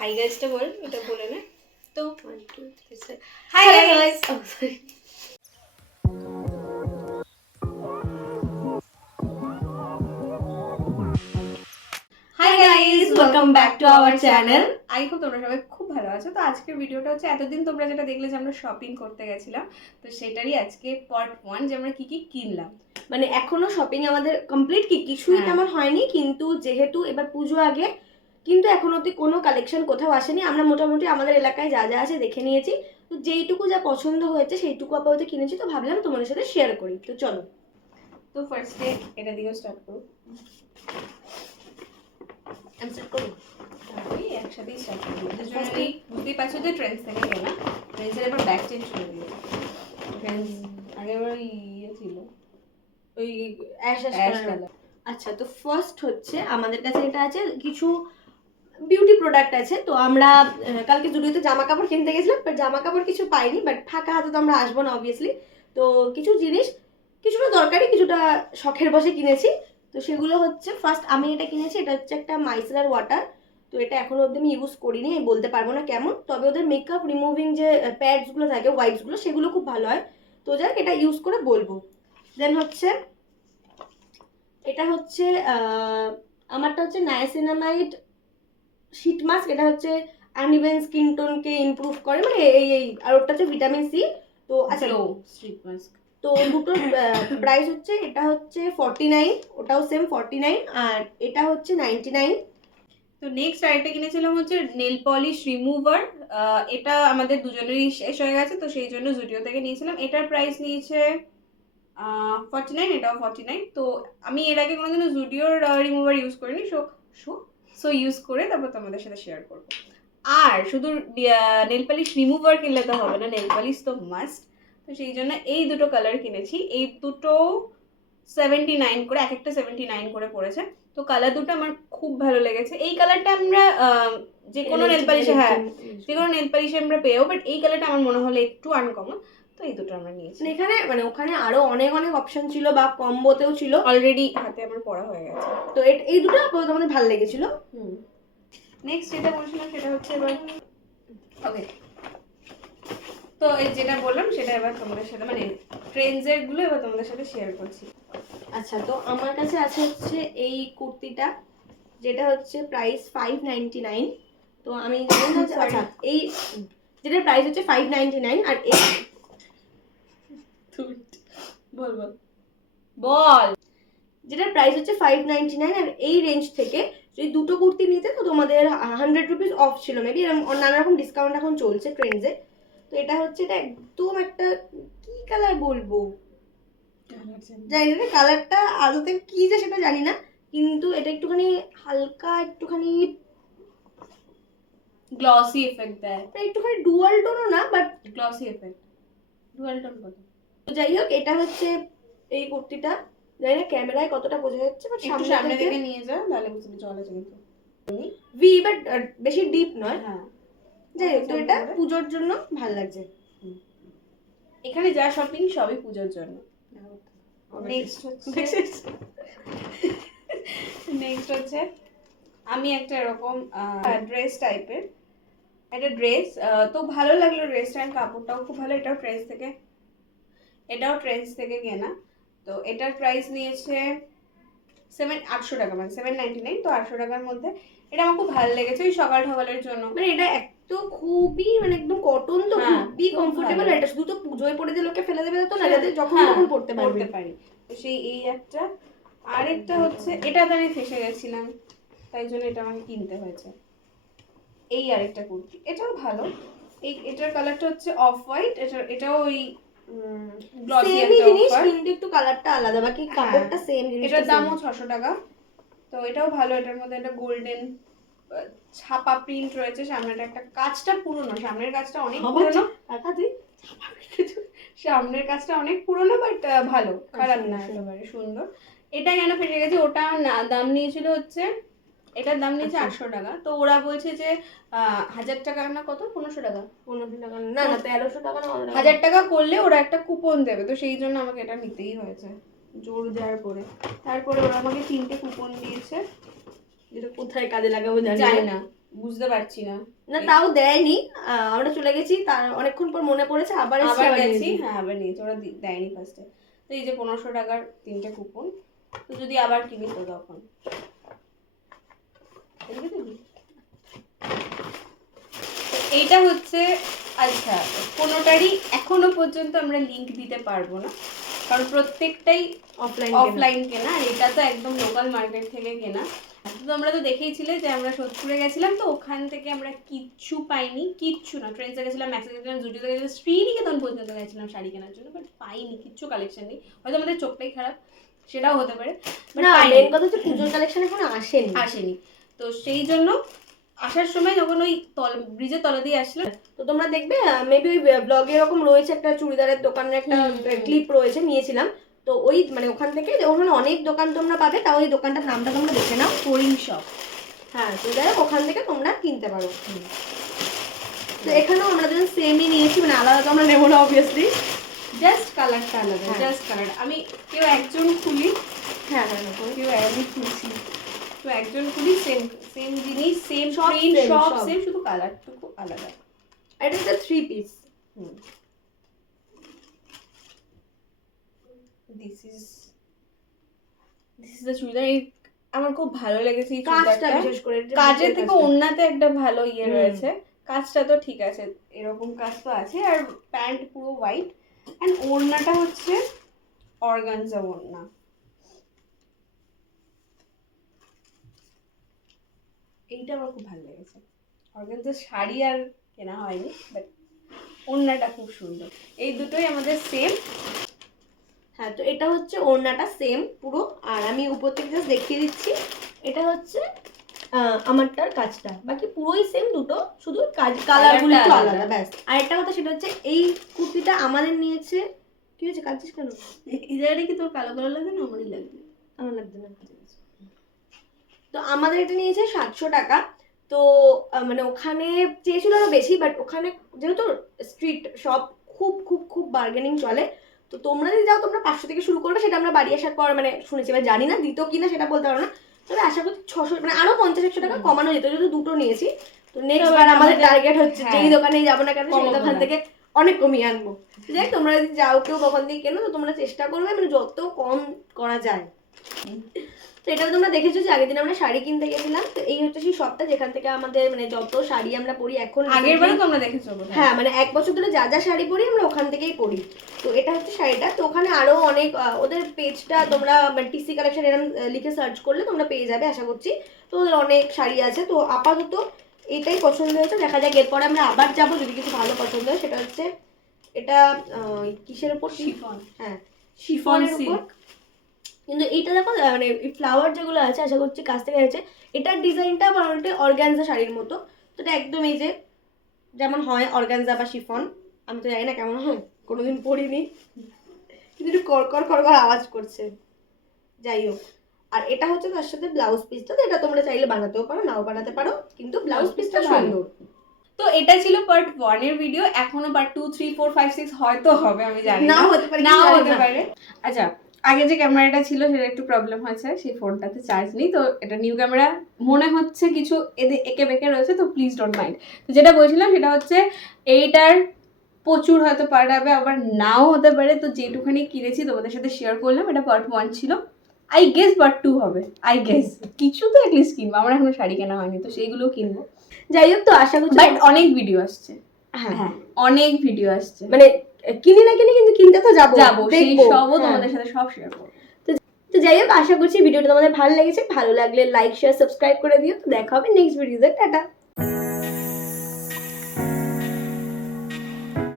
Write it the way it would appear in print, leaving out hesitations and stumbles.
High গাইসটা বল, এটা বলে না তো। 1 2 3 হাই গাইস। ও sorry. Hi guys, welcome back to our channel. I hope তোমরা সবাই খুব ভালো আছো। তো আজকের ভিডিওটা হচ্ছে, এতদিন তোমরা যেটা দেখলে যে আমরা শপিং করতে গেছিলাম, তো সেটারই আজকে পার্ট 1, যে আমরা কি কি কিনলাম। মানে এখনো শপিং আমাদের কমপ্লিট কিছুই তেমন হয়নি, কিন্তু যেহেতু এবার পুজো আগে, কিন্তু এখন অবধি কোনো কালেকশন কোথাও আসেনি। আমরা মোটামুটি আমাদের এলাকায় যা যা আছে দেখে নিয়েছি, তো যেইটুকু যা পছন্দ হয়েছে সেইটুকু আপাতত কিনেছি, তো ভাবলাম তোমাদের সাথে শেয়ার করি। তো চলো, তো ফার্স্টে এটা দিয়েও স্টার্ট করো। আমি স্টার্ট করবো। ওই একসাথেই স্টার্ট করি। দুজনেরই বুঝতেই পারছো যে ট্রেন্ডস থেকে গেলাম। ট্রেন্ডসের এবার ব্যাক চেঞ্জ করে দিয়েছে। ট্রেন্ডস আগে এবার ইয়ে ছিল, ওই অ্যাশ কালার। আচ্ছা, তো ফার্স্ট হচ্ছে আমাদের কাছে এটা আছে, কিছু বিউটি প্রোডাক্ট আছে। তো আমরা কালকে জুডিওতে জামা কাপড় কিনতে গেছিলাম, বাট জামা কাপড় কিছু পাইনি, বাট ফাঁকা হাতে তো আমরা আসবো না অবভিয়াসলি। তো কিছু জিনিস, কিছুটা দরকারি, কিছুটা শখের বসে কিনেছি। তো সেগুলো হচ্ছে, ফার্স্ট আমি এটা কিনেছি, এটা হচ্ছে একটা মাইসেলার ওয়াটার। তো এটা এখনো অবধি আমি ইউজ করিনি, আমি বলতে পারবো না কেমন, তবে ওদের মেকআপ রিমুভিং যে প্যাডসগুলো থাকে, ওয়াইপসগুলো, সেগুলো খুব ভালো হয়। তো যাক, এটা ইউজ করে বলবো। দেন হচ্ছে এটা হচ্ছে আমারটা হচ্ছে নায়াসিনামাইড শীট মাস্ক। এটা হচ্ছে আনইভেন স্কিন টোনকে ইমপ্রুভ করে, মানে এই আর ওটা হচ্ছে ভিটামিন সি। তো আচ্ছা, স্ট্রিট মাস্ক। তো দুটোর প্রাইস হচ্ছে, এটা হচ্ছে 49, ওটাও সেম 49, আর এটা হচ্ছে 99। তো নেক্সট আরেকটা কিনেছিলাম হচ্ছে নেল পলিশ রিমুভার। এটা আমাদের দুজনেরই শেষ হয়ে গেছে, তো সেই জন্য জুডিও থেকে নিয়েছিলাম। এটার প্রাইস নিয়েছে 49, এটাও 49। তো আমি এর আগে কোনোদিনও জুডিওর রিমুভার ইউজ করিনি, সো ইউজ করে তারপর তোমাদের সাথে শেয়ার করবো। আর শুধু নেল পলিশ রিমুভার কিনলে তো হবে না, নেল পলিশ তো মাস্ট। তো সেই জন্য এই দুটো কালার কিনেছি। এই দুটো 79 করে, এক একটা 79 করে পড়েছে। তো কালার দুটো আমার খুব ভালো লেগেছে। এই কালারটা আমরা যে কোনো নেল পালিশে, যে কোনো নেল পালিশে আমরা পেয়েও, বাট এই কালারটা আমার মনে হলো একটু আনকমন, তো এই দুটো আমরা নিয়েছি। এখানে মানে ওখানে আরো অনেক অনেক অপশন ছিল, বা কম্বোতেও ছিল, অলরেডি হাতে আমার পড়া হয়ে গেছে। তো এই দুটো আপাতত আমাদের ভালো লেগেছিল। নেক্সট যেটা বলছিলাম সেটা হচ্ছে এবার, ওকে, তো এই যেটা বললাম সেটা এবার তোমাদের সাথে, মানে ট্রেন্ডসের গুলো এবার তোমাদের সাথে শেয়ার করছি। আচ্ছা, তো আমার কাছে আছে হচ্ছে এই কুর্তিটা, যেটা হচ্ছে প্রাইস 599। তো আমি জানি না, আচ্ছা এই যেটার প্রাইস হচ্ছে 599, আর এই বল বল বল যেটার প্রাইস হচ্ছে 599, আর এই রেঞ্জ থেকে যদি দুটো কুর্তি নিতে, তো তোমাদের 100 রুপিস অফ ছিল মেবি, এরকম নানা রকম ডিসকাউন্ট এখন চলছে ট্রেন্ডসে। তো এটা হচ্ছে, এটা একদম একটা কি কালার বলবো, জানি না কালারটা আদতে কি যে সেটা জানি না, কিন্তু এটা একটুখানি হালকা, একটুখানি গ্লসি এফেক্ট দেয়, একটুখানি ডুয়াল টোনও না, but glossy effect. Dual tone কত? তো যাই হোক, এটা হচ্ছে এই কুর্তিটা, জানি না ক্যামেরায় কতটা বোঝা যাচ্ছে, বাট সামনে থেকে নিয়ে যা, তাহলে বুঝবি জল আছে কিন্তু। ভি, বাট বেশি ডিপ নয়। হ্যাঁ, যাই হোক, তো এটা পুজোর জন্য ভালো লাগছে। এখানে যা শপিং সবই পুজোর জন্য। নেক্সট হচ্ছে আমি একটা এরকম ড্রেস টাইপের একটা ড্রেস, তো ভালো লাগলো ড্রেসটা, আর কাপড়টাও খুব ভালো। এটাও ট্রেন্ডস থেকে কেনা। তো এটার প্রাইস নিয়েছে 800 টাকা, মানে 799। তো 800 টাকার মধ্যে এটা আমার খুব ভালো লেগেছে, ওই সকালের জন্য। মানে এটা একটু খুবই, মানে একদম কটন, তো খুবই কমফোর্টেবল। এটা শুধু তো পুজোয় পরে যে লোকে ফেলে দেবে তো না, যাতে যখন তখন পড়তে পারি। তো সেই এই একটা। আরেকটা হচ্ছে, এটাতে আমি ফেসে গেছিলাম, তাই জন্য এটা আমাকে কিনতে হয়েছে। এই আরেকটা কুর্তি, এটাও ভালো। এটার কালারটা হচ্ছে অফ হোয়াইট, এটাও ওই গ্লসি একটা জিনিস, কিন্তু একটু কালারটা আলাদা, বাকি কাপড়টা সেম জিনিস। এটার দামও 600 টাকা। তো এটাও ভালো। এটার মধ্যে একটা গোল্ডেন ছাপা প্রিন্ট রয়েছে। সামনেটা একটা, কাজটা পুরনো, সামনের কাজটা অনেক পুরনো। সামনের কাজটা অনেক পুরনো, বাট ভালো, খারাপ না, একেবারে সুন্দর। এটা কেন ফেটে গেছে, ওটা দাম নিয়েছিল হচ্ছে, এটার দাম নিয়েছে 800 টাকা। তো ওরা বলছে যে 1000 টাকা না কত, 1500 টাকা, 1500 টাকা না, 1300 টাকা না, 1000 টাকা করলে ওরা একটা কুপন দেবে। তো সেই জন্য আমাকে এটা নিতেই হয়েছে, জোর জার করে। তারপরে ওরা আমাকে 3টে কুপন দিয়েছে, যেটা কোথায় কাজে লাগাবো জানি না, বুঝতে পারছি না। না তাও দেয়নি, আমরা চলে গেছি, তার অনেকক্ষণ পর মনে পড়েছে আবার এসে আবার আবার গেছি, নিয়েছি। হ্যাঁ আবার নিয়েছি, ওরা দেয়নি ফার্স্টে। তো এই যে 1500 টাকার 3টে কুপন, তো যদি আবার কিনি তো তখন এদিকে দিবি। তো এইটা হচ্ছে, আচ্ছা কোনোটারই এখনো পর্যন্ত আমরা লিংক দিতে পারবো না, কারণ প্রত্যেকটাই অফলাইন কেনা, আর এটা তো একদম লোকাল মার্কেট থেকে কেনা। তো আমরা তো দেখেইছিলে যে আমরা সোদপুরে গেছিলাম, তো ওখান থেকে আমরা কিচ্ছু পাইনি, কিচ্ছু না। ট্রেন্ডসে গেছিলাম, ম্যাক্সে গেছিলাম, জুডিওতে গেছিলাম, শ্রীনিকেতন পর্যন্ত গেছিলাম শাড়ি কেনার জন্য, বাট পাইনি, কিচ্ছু কালেকশন নেই। হয়তো আমাদের চোখটাই খারাপ, সেটাও হতে পারে, না মেন কথা হচ্ছে পুজোর কালেকশন এখনো আসেনি। তো সেই জন্য আসার সময় যখন ওই ব্রিজের তলা দিয়ে আসলো, তো তোমরা দেখবে মেবি ওই ব্লগে এরকম রয়েছে, একটা চুড়িদারের দোকানের একটা ক্লিপ রয়েছে, নিয়েছিলাম। তো ওই মানে ওখান থেকে ওখানে অনেক দোকান তোমরা পাবে, তাও ওই দোকানটার নামটা তোমরা দেখে নাও, ফোরিং শপ। হ্যাঁ তো যাই হোক ওখান থেকে তোমরা কিনতে পারো। তো এখানেও আমরা যখন সেমই নিয়েছি, মানে আলাদা তো আমরা নেবো না অবভিয়াসলি, জাস্ট কালারটা আলাদা, জাস্ট কালার। আমি কেউ একজন খুলি, হ্যাঁ কেউ আমি খুলছি, তো একজন খুলি, সেম সেম জিনিস, সেম সব প্রিন্ট, same, সব সব। সেম, শুধু কালারটুকু আলাদা। এটা একটা 3 piece. This is the churidar. আমার খুব ভালো লেগেছে এই কাজটা, চুড়িদারটা, বিশেষ করে কাজের থেকে ওড়নাতে একটা ভালো ইয়ে রয়েছে। কাজটা তো ঠিক আছে, এরকম কাজ তো আছে, আর প্যান্ট পুরো হোয়াইট, এন্ড ওড়নাটা হচ্ছে অর্গানজা ওড়না। এইটা আমার খুব ভালো লেগেছে। অর্গানজা শাড়ি আর কেনা হয়নি, বাট ওড়নাটা খুব সুন্দর। এই দুটোই আমাদের সেম। হ্যাঁ তো এটা হচ্ছে ওড়নাটা সেম পুরো, আর আমি উপর থেকে জাস্ট দেখিয়ে দিচ্ছি, এটা হচ্ছে আমারটার কাজটা, বাকি পুরোই সেম দুটো, শুধু কালারগুলো একটু আলাদা ব্যাস। আর একটা কথা সেটা হচ্ছে এই কুর্তিটা আমাদের নিয়েছে, কি হয়েছে কাঁদছিস কেন? এই জায়গাটা কি তোর কালো কালো লাগে না আমারই লাগবে? আমার লাগবে না। তো আমাদের এটা নিয়েছে 700 টাকা। তো মানে ওখানে চেয়েছিল আরো বেশি, বাট ওখানে যেহেতু স্ট্রিট শপ, খুব খুব খুব বার্গেনিং চলে। তো তোমরা যদি যাও তোমরা 500 থেকে শুরু করবে, সেটা আমরা বাড়ি আসার পর মানে শুনেছি, এবার জানি না দিত কিনা সেটা বলতে পারো না, তবে আশা করছি 600 মানে আরো 50-100 টাকা কমানো যেত, যেহেতু দুটো নিয়েছি। তো নেক্সট বার আমাদের টার্গেট হচ্ছে যেই দোকানেই যাবো না কেন সেই দোকান থেকে অনেক কমিয়ে আনবো। যাই তোমরা যদি যাও কেউ কখন দিয়ে কেনো, তো তোমরা চেষ্টা করবে মানে যত কম করা যায়। তো এটা তোমরা দেখেছো যে আগের দিন আমরা শাড়ি কিনতে গেছিলাম, তো এই হচ্ছে সেই শপটা যেখান থেকে আমাদের মানে যত শাড়ি আমরা পরি এখন, আগের বারও তোমরা দেখেছো? হ্যাঁ মানে 1 বছর ধরে যা যা শাড়ি পরি আমরা ওখান থেকেই পরি। তো এটা হচ্ছে শাড়িটা। তো ওখানে আরো অনেক ওদের পেজটা তোমরা মানে টিসি কালেকশন এরকম লিখে সার্চ করলে তোমরা পেয়ে যাবে আশা করছি। তো ওদের অনেক শাড়ি আছে, তো আপাতত এটাই পছন্দ হয়েছে, দেখা যাক এরপরে আমরা আবার যাবো যদি কিছু ভালো পছন্দ হয়। সেটা হচ্ছে এটা কিসের উপর? শিফন। হ্যাঁ শিফনের উপর। কিন্তু এইটা দেখো মানে ফ্লাওয়ার যেগুলো আছে আশা করছি কাছ থেকে হয়েছে, এটার ডিজাইনটা মোটামুটি অর্গানজা শাড়ির মতো। তো এটা একদম এই যে যেমন হয় অর্গানজা বা শিফন, আমি তো জানি না কেমন হয়, কোনোদিন পরিনি, কিন্তু একটু কড়কড় কড়কড় আওয়াজ করছে। যাই হোক, আর এটা হচ্ছে তার সাথে ব্লাউজ পিসটা, তো এটা তোমরা চাইলে বানাতেও পারো, নাও বানাতে পারো, কিন্তু ব্লাউজ পিসটা সুন্দর। তো এটা ছিল পার্ট 1 এর ভিডিও। এখনো পার্ট 2, 3, 4, 5, 6 হয়তো হবে, আমি জানি না, নাও হতে পারে, নাও হতে পারে। আচ্ছা, আগে যে ক্যামেরাটা ছিল সেটা একটু প্রবলেম হয়েছে, সেই ফোনটাতে চার্জ নেই, তো এটা নিউ ক্যামেরা মনে হচ্ছে কিছু একে বেঁকে রয়েছে, তো প্লিজ ডোন্ট মাইন্ড। তো যেটা বলছিলাম সেটা হচ্ছে এইটার প্রচুর হয়তো পার্ট হবে, আবার নাও হতে পারে। তো যেটুখানি কিনেছি তোমাদের সাথে শেয়ার করলাম, এটা পার্ট 1 ছিল। আই গেস পার্ট 2 হবে, আই গেস কিছু তো অ্যাটলিস্ট কিনবো। আমার এখনো শাড়ি কেনা হয়নি, তো সেইগুলো কিনবো। যাই হোক, তো আশা করছি বাট অনেক ভিডিও আসছে। হ্যাঁ অনেক ভিডিও আসছে, মানে কিনি না কিনি কিন্তু কিনতে তো যাবো, সেই সবও তোমাদের সাথে সব শেয়ার করবো। তো যাই হোক, আশা করছি ভিডিওটা তোমাদের ভালো লেগেছে। ভালো লাগলে লাইক শেয়ার সাবস্ক্রাইব করে দিও। তো দেখা হবে নেক্সট ভিডিওতে। টাটা।